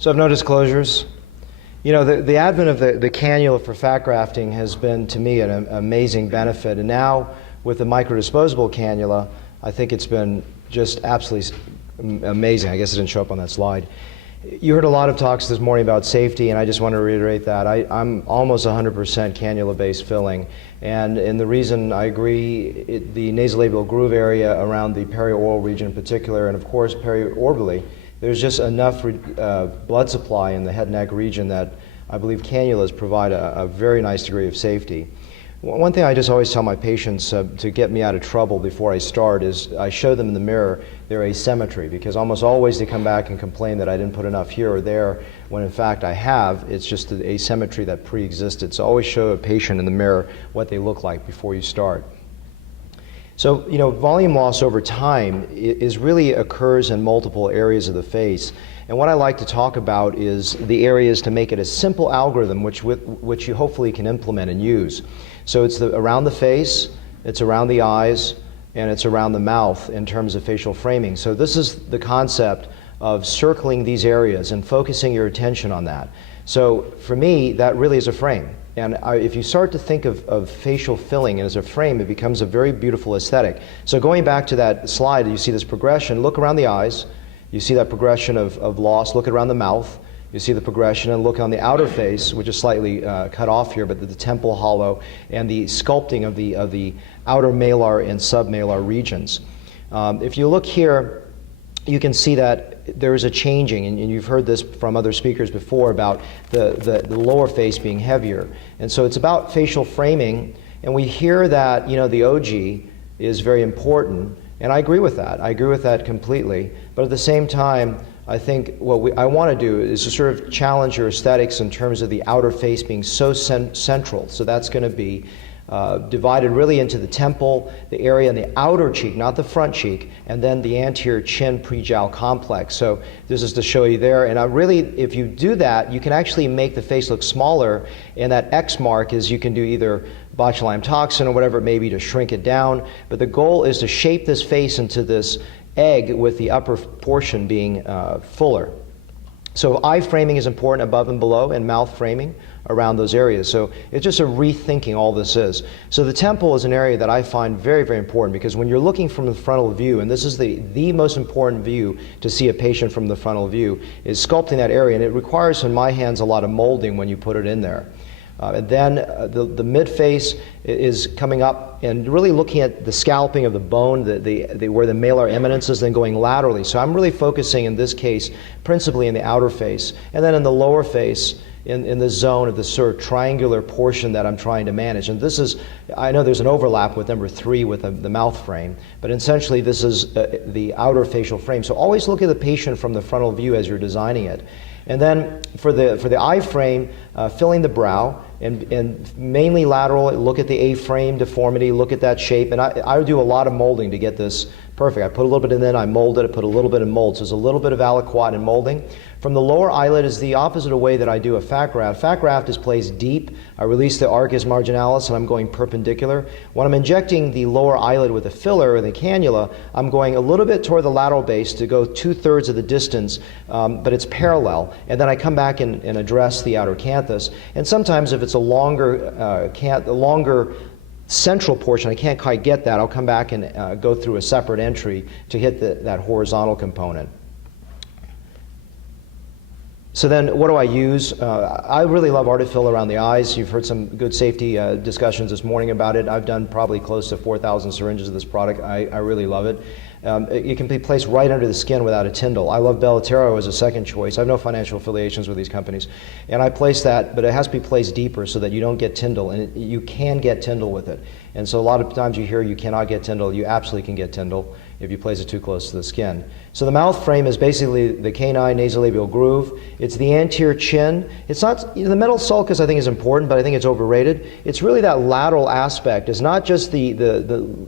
So I have no disclosures. You know, the advent of the cannula for fat grafting has been, to me, an amazing benefit. And now, with the microdisposable cannula, I think it's been just absolutely amazing. I guess it didn't show up on that slide. You heard a lot of talks this morning about safety, and I just want to reiterate that. I'm almost 100% cannula-based filling. And the reason I agree, the nasolabial groove area around the perioral region in particular, and of course periorbitally, there's just enough blood supply in the head and neck region that I believe cannulas provide a very nice degree of safety. One thing I just always tell my patients to get me out of trouble before I start is I show them in the mirror their asymmetry, because almost always they come back and complain that I didn't put enough here or there, when in fact I have. It's just the asymmetry that pre-existed. So always show a patient in the mirror what they look like before you start. So, you know, volume loss over time really occurs in multiple areas of the face. And what I like to talk about is the areas to make it a simple algorithm which you hopefully can implement and use. So it's around the face, it's around the eyes, and it's around the mouth in terms of facial framing. So this is the concept of circling these areas and focusing your attention on that. So for me, that really is a frame. And if you start to think of facial filling as a frame, it becomes a very beautiful aesthetic. So going back to that slide, you see this progression. Look around the eyes. You see that progression of loss. Look around the mouth. You see the progression, and look on the outer face, which is slightly cut off here, but the temple hollow and the sculpting of the outer malar and submalar regions. If you look here, you can see that there is a changing, and you've heard this from other speakers before about the lower face being heavier. And so it's about facial framing, and we hear that, you know, the OG is very important, and I agree with that. I agree with that completely. But at the same time, I think what I want to do is to sort of challenge your aesthetics in terms of the outer face being so central. So that's going to be divided really into the temple, the area in the outer cheek, not the front cheek, and then the anterior chin pre-jowl complex. So this is to show you there. And really, if you do that, you can actually make the face look smaller. And that X mark is you can do either botulinum toxin or whatever it may be to shrink it down. But the goal is to shape this face into this egg with the upper portion being fuller. So eye framing is important above and below, and mouth framing around those areas. So it's just a rethinking all this is. So the temple is an area that I find very, very important, because when you're looking from the frontal view, and this is the most important view to see a patient from the frontal view, is sculpting that area. And it requires, in my hands, a lot of molding when you put it in there. And then the mid-face is coming up and really looking at the scalping of the bone, where the malar eminence is, then going laterally. So I'm really focusing in this case principally in the outer face, and then in the lower face in the zone of the sort of triangular portion that I'm trying to manage. And this is, I know there's an overlap with number 3 with the mouth frame, but essentially this is the outer facial frame. So always look at the patient from the frontal view as you're designing it. And then for the eye frame, filling the brow, and mainly lateral, look at the A-frame deformity, look at that shape. And I do a lot of molding to get this perfect. I put a little bit in, then I mold it, I put a little bit in mold. So there's a little bit of aliquot in molding. From the lower eyelid is the opposite of way that I do a fat graft. Fat graft is placed deep. I release the arcus marginalis and I'm going perpendicular. When I'm injecting the lower eyelid with a filler or the cannula, I'm going a little bit toward the lateral base to go 2/3 of the distance, but it's parallel. And then I come back and address the outer canthus. And sometimes if it's a longer central portion, I can't quite get that, I'll come back and go through a separate entry to hit that horizontal component. So then what do I use? I really love artefill around the eyes. You've heard some good safety discussions this morning about it. I've done probably close to 4,000 syringes of this product. I really love it. It can be placed right under the skin without a Tyndall. I love belotero as a second choice. I have no financial affiliations with these companies. And I place that, but it has to be placed deeper so that you don't get Tyndall. And you can get Tyndall with it. And so a lot of times you hear you cannot get Tyndall. You absolutely can get Tyndall if you place it too close to the skin. So the mouth frame is basically the canine nasolabial groove. It's the anterior chin. It's not, the metal sulcus I think is important, but I think it's overrated. It's really that lateral aspect. It's not just the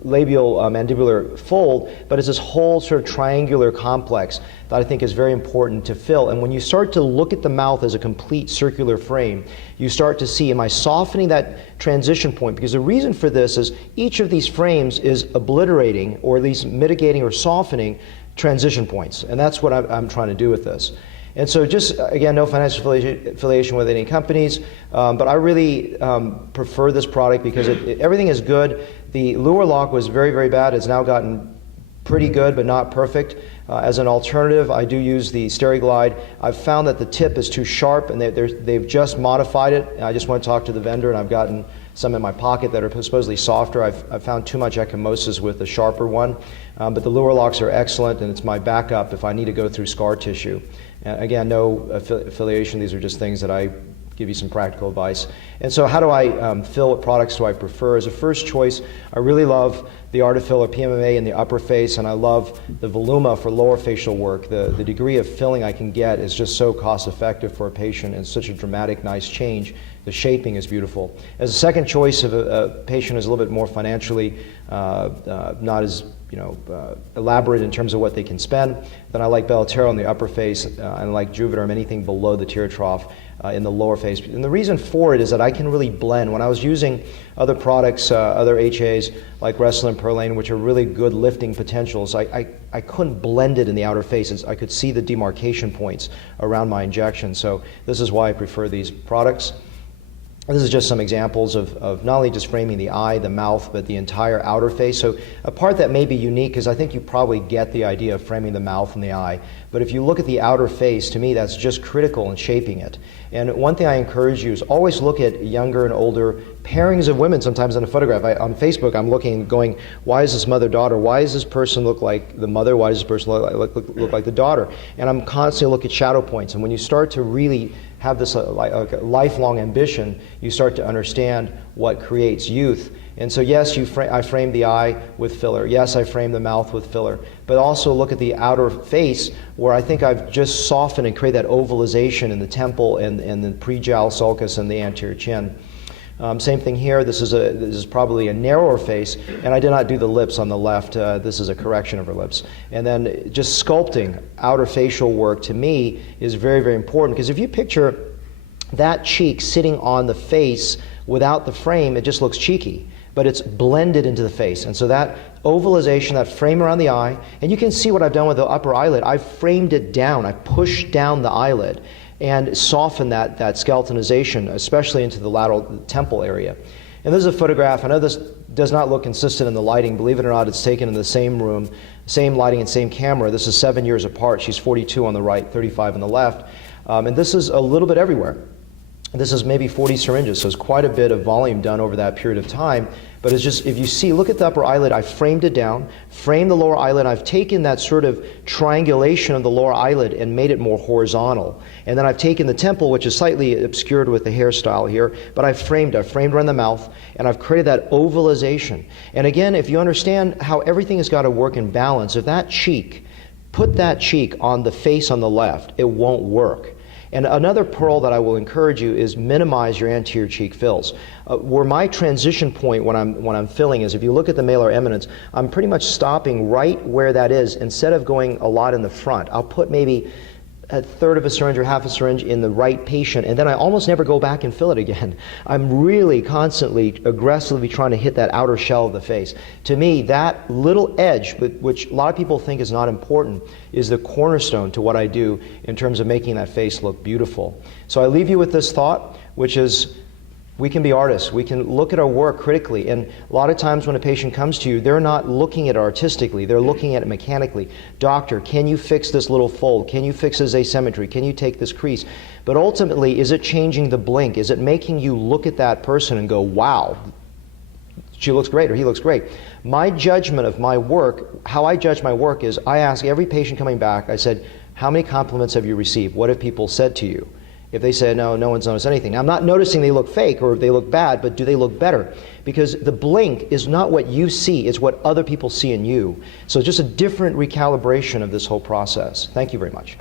labial mandibular fold, but it's this whole sort of triangular complex that I think is very important to fill. And when you start to look at the mouth as a complete circular frame, you start to see, am I softening that transition point? Because the reason for this is each of these frames is obliterating, or at least mitigating or softening, transition points. And that's what I'm trying to do with this. And so just, again, no financial affiliation with any companies, but I really prefer this product because everything is good. The Luer lock was very, very bad. It's now gotten pretty good, but not perfect. As an alternative, I do use the Steriglide. I've found that the tip is too sharp, and they've just modified it. I just went to talk to the vendor, and I've gotten some in my pocket that are supposedly softer. I've found too much ecchymosis with the sharper one. But the Luer locks are excellent, and it's my backup if I need to go through scar tissue. Again, no affiliation. These are just things that I give you some practical advice. And so how do I fill? What products do I prefer? As a first choice, I really love the artefill or PMMA in the upper face, and I love the voluma for lower facial work. The degree of filling I can get is just so cost effective for a patient and such a dramatic, nice change. The shaping is beautiful. As a second choice, if a patient is a little bit more financially not as elaborate in terms of what they can spend, then I like belotero in the upper face, and I like juvederm, anything below the tear trough in the lower face. And the reason for it is that I can really blend. When I was using other products, other HAs like Restylane, Perlane, which are really good lifting potentials, I couldn't blend it in the outer faces. I could see the demarcation points around my injection. So this is why I prefer these products. This is just some examples of not only just framing the eye, the mouth, but the entire outer face. So a part that may be unique, because I think you probably get the idea of framing the mouth and the eye, but if you look at the outer face, to me that's just critical in shaping it. And one thing I encourage you is always look at younger and older pairings of women. Sometimes in a photograph, on Facebook, I'm looking, going, why is this mother-daughter? Why does this person look like the mother? Why does this person look like the daughter? And I'm constantly looking at shadow points. And when you start to really have this like a lifelong ambition, you start to understand what creates youth. And so yes, I framed the eye with filler. Yes, I framed the mouth with filler. But also look at the outer face, where I think I've just softened and created that ovalization in the temple and the pre-jowl sulcus and the anterior chin. Same thing here. This is probably a narrower face, and I did not do the lips on the left. This is a correction of her lips. And then just sculpting outer facial work, to me, is very, very important, because if you picture that cheek sitting on the face without the frame, it just looks cheeky, but it's blended into the face. And so that ovalization, that frame around the eye, and you can see what I've done with the upper eyelid. I've framed it down. I pushed down the eyelid and soften that skeletonization, especially into the lateral temple area. And this is a photograph. I know this does not look consistent in the lighting. Believe it or not, it's taken in the same room, same lighting and same camera. This is 7 years apart. She's 42 on the right, 35 on the left. And this is a little bit everywhere. This is maybe 40 syringes, so it's quite a bit of volume done over that period of time. But it's just, if you see, look at the upper eyelid, I framed it down, framed the lower eyelid, I've taken that sort of triangulation of the lower eyelid and made it more horizontal. And then I've taken the temple, which is slightly obscured with the hairstyle here, but I've framed around the mouth, and I've created that ovalization. And again, if you understand how everything has got to work in balance, if that cheek, put that cheek on the face on the left, it won't work. And another pearl that I will encourage you is minimize your anterior cheek fills. Where my transition point when I'm filling is, if you look at the malar eminence, I'm pretty much stopping right where that is instead of going a lot in the front. I'll put maybe a third of a syringe or half a syringe in the right patient, and then I almost never go back and fill it again. I'm really constantly, aggressively trying to hit that outer shell of the face. To me, that little edge, which a lot of people think is not important, is the cornerstone to what I do in terms of making that face look beautiful. So I leave you with this thought, which is, we can be artists. We can look at our work critically. And a lot of times when a patient comes to you, they're not looking at it artistically. They're looking at it mechanically. Doctor, can you fix this little fold? Can you fix this asymmetry? Can you take this crease? But ultimately, is it changing the blink? Is it making you look at that person and go, wow, she looks great or he looks great? My judgment of my work, how I judge my work is, I ask every patient coming back, I said, how many compliments have you received? What have people said to you? If they say, no, no one's noticed anything. Now, I'm not noticing they look fake or they look bad, but do they look better? Because the blink is not what you see, it's what other people see in you. So just a different recalibration of this whole process. Thank you very much.